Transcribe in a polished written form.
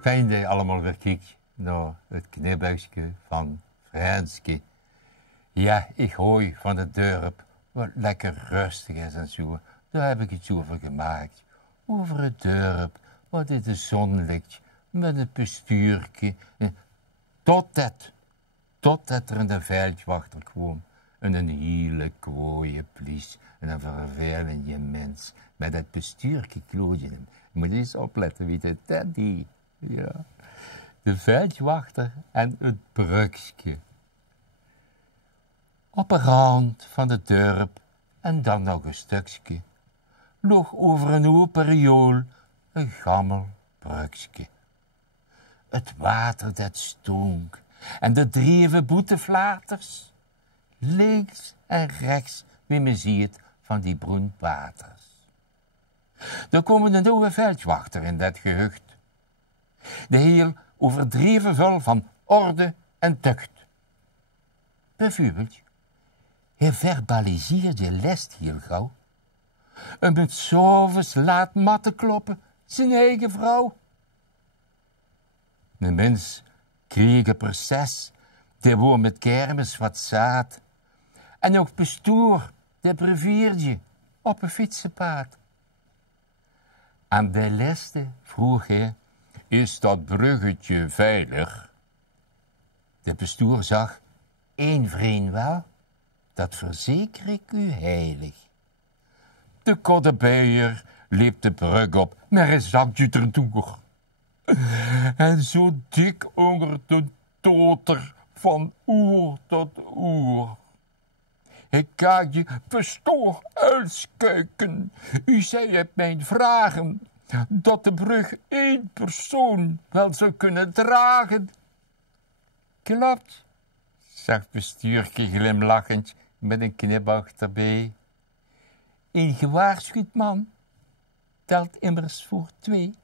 Fijn dat je allemaal weer kijkt naar het knipbuisje van Franske. Ja, ik hoor van het dorp wat lekker rustig is en zo. Daar heb ik iets over gemaakt. Over het dorp, wat in de zon ligt, met het bestuurtje. Totdat er een veldwachter kwam. En een hele kwaaie plies. En een vervelende mens. Met het bestuurtje klootje hem. Je moet eens opletten wie het Teddy. Ja. De veldwachter en het brugske. Op een rand van het dorp en dan nog een stukje. Nog over een open riool een gammel brugske. Het water dat stonk en de dreven boeteflaters. Links en rechts, wie me ziet, van die bruin waters. Er komen een oude veldwachter in dat gehucht. De heel overdreven vol van orde en tucht. Bijvoorbeeld, hij verbaliseerde lest heel gauw. En met s'avonds laat matten kloppen, zijn eigen vrouw. De mens kreeg een proces, die woon met kermis wat zaad. En ook bestoer, de brevierde, op een fietsenpaad. Aan de leste vroeg hij, is dat bruggetje veilig? De bestoer zag, één vriend wel, dat verzeker ik u heilig. De koddebeier liep de brug op, met een zakje erdoor. En zo dik onder de toter, van oer tot oer. Ik kan je bestoor uitskijken. U zei het mijn vragen, dat de brug één persoon wel zou kunnen dragen. Klopt, zegt bestuurtje glimlachend met een knipoog erbij. Een gewaarschuwd man telt immers voor twee.